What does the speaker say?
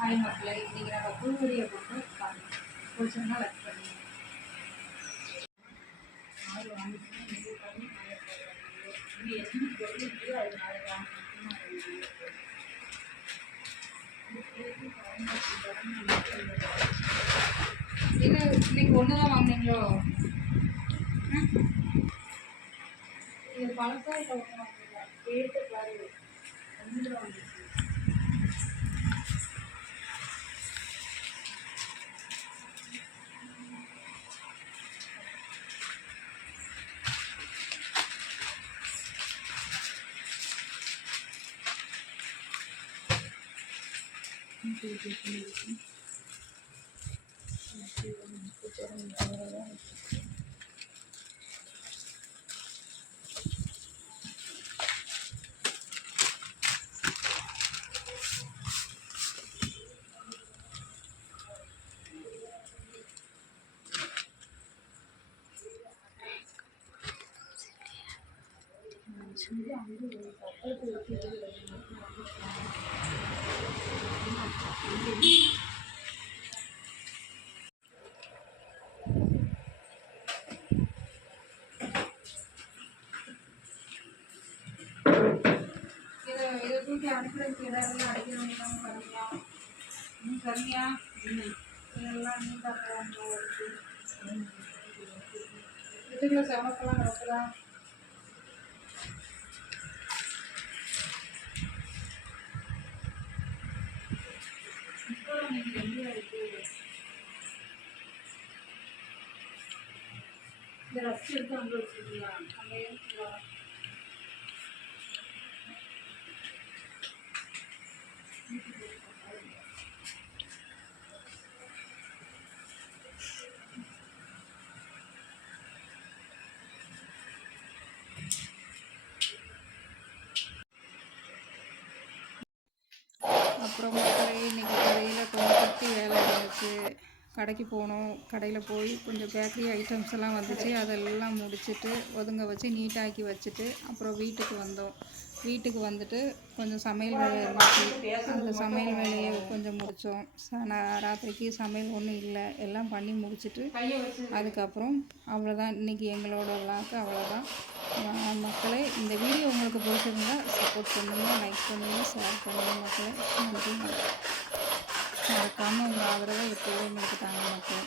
Hi மக்களை, இன்றைக்கி நம்ம பூவடியை போட்டு பார்க்கலாம். பிடிச்சோம்னா லைக் பண்ணுங்கள். ஆறு வாங்கிச்சுன்னா இது பண்ணி இது என்ன பொருள் இருக்கோ அது 4 வாங்கினா என்ன இன்னைக்கு ஒன்று தான் வாங்கினீங்களோ? இது பழசாக வாங்கினீங்களா? கேட்டு பாரு, ஒன்று தான் வாங்கிச்சு. இதை தூக்கி அடுப்புக்கு ஏதாவது அடைக்கணும் கம்மியா கம்மியா இதெல்லாம் நீட்டாக வீட்டுக்குள்ள சமைக்கலாம் நடக்கலாம். இந்த ரஸ்க் எடுத்து அங்கே வச்சுருக்கீங்களா? அங்கே அப்புறம் மக்களை இன்றைக்கி கடையில் கொஞ்சம் குட்டி வேலை இருந்துச்சு. கடைக்கு போனோம். கடையில் போய் கொஞ்சம் பேக்கரி ஐட்டம்ஸ் எல்லாம் வந்துச்சு. அதெல்லாம் முடிச்சுட்டு ஒதுங்க வச்சு நீட்டாக்கி வச்சுட்டு அப்புறம் வீட்டுக்கு வந்தோம். வீட்டுக்கு வந்துட்டு கொஞ்சம் சமையல் வேலை இருந்துச்சு. அந்த சமையல் வேலையை கொஞ்சம் முடித்தோம். ராத்திரிக்கு சமையல் ஒன்றும் இல்லை, எல்லாம் பண்ணி முடிச்சுட்டு அதுக்கப்புறம் அவ்வளோதான். இன்றைக்கி எங்களோட விளாக்கு அவ்வளோதான். மக்களை, இந்த வீடியோ உங்களுக்கு பிடிச்சிருந்தா சப்போர்ட் பண்ணுங்கள், லைக் பண்ணுங்கள், ஷேர் பண்ணுங்கள் மக்களை. நன்றி. மறக்காமல் உங்கள் ஆதரவை எப்போதும் எங்களுக்கு தாங்க மக்களை.